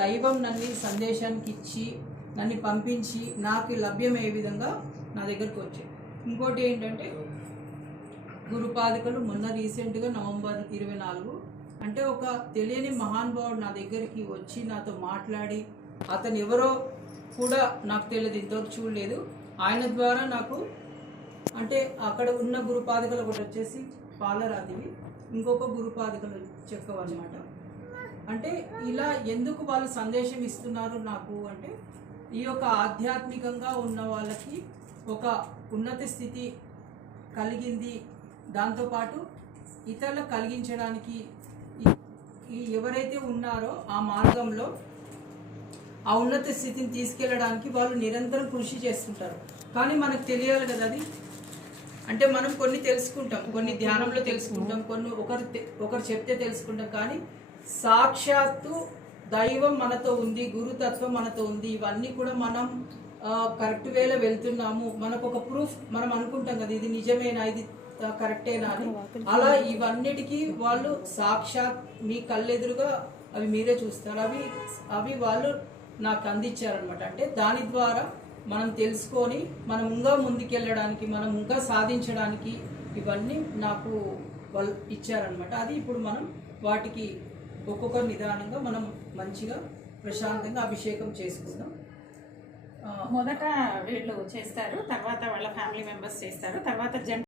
దైవం నన్ను సందేశానికి ఇచ్చి నన్ను పంపించి నాకు లభ్యమయ్యే విధంగా నా దగ్గరకు వచ్చాయి. ఇంకోటి ఏంటంటే గురుపాదికలు మొన్న రీసెంట్గా నవంబర్ 24 అంటే ఒక తెలియని మహానుభావుడు నా దగ్గరికి వచ్చి నాతో మాట్లాడి, అతను ఎవరో కూడా నాకు తెలియదు, ఇంతవరకు చూడలేదు. ఆయన ద్వారా నాకు అంటే అక్కడ ఉన్న గురుపాదికలు ఒకటి వచ్చేసి పాలరాతివి, ఇంకొక గురుపాదికలు చెక్కవు అనమాట. అంటే ఇలా ఎందుకు వాళ్ళు సందేశం ఇస్తున్నారు నాకు అంటే, ఈ యొక్క ఆధ్యాత్మికంగా ఉన్న వాళ్ళకి ఒక ఉన్నత స్థితి కలిగింది, దాంతోపాటు ఇతరులకు కలిగించడానికి ఈ ఎవరైతే ఉన్నారో ఆ మార్గంలో ఆ ఉన్నత స్థితిని తీసుకెళ్ళడానికి వాళ్ళు నిరంతరం కృషి చేస్తుంటారు. కానీ మనకు తెలియాలి కదా అది. అంటే మనం కొన్ని తెలుసుకుంటాం, కొన్ని ధ్యానంలో తెలుసుకుంటాం, కొన్ని ఒకరు చెప్తే తెలుసుకుంటాం. కానీ సాక్షాత్తు దైవం మనతో ఉంది, గురుతత్వం మనతో ఉంది, ఇవన్నీ కూడా మనం కరెక్ట్ వేలో వెళ్తున్నాము, మనకు ఒక ప్రూఫ్ మనం అనుకుంటాం కదా ఇది నిజమేనా, ఇది కరెక్టేనా అని. అలా ఇవన్నిటికీ వాళ్ళు సాక్షాత్ మీ కళ్ళెదురుగా అవి మీరే చూస్తారు, అవి వాళ్ళు నాకు అందించారనమాట. అంటే దాని ద్వారా మనం తెలుసుకొని మనం ఇంకా ముందుకెళ్ళడానికి, మనం ఇంకా సాధించడానికి ఇవన్నీ నాకు వాళ్ళు ఇచ్చారనమాట. అది ఇప్పుడు మనం వాటికి ఒక్కొక్క నిదానంగా మనం మంచిగా ప్రశాంతంగా అభిషేకం చేసుకుందాం. మొదట వీళ్ళు చేస్తారు, తర్వాత వాళ్ళ ఫ్యామిలీ మెంబర్స్ చేస్తారు, తర్వాత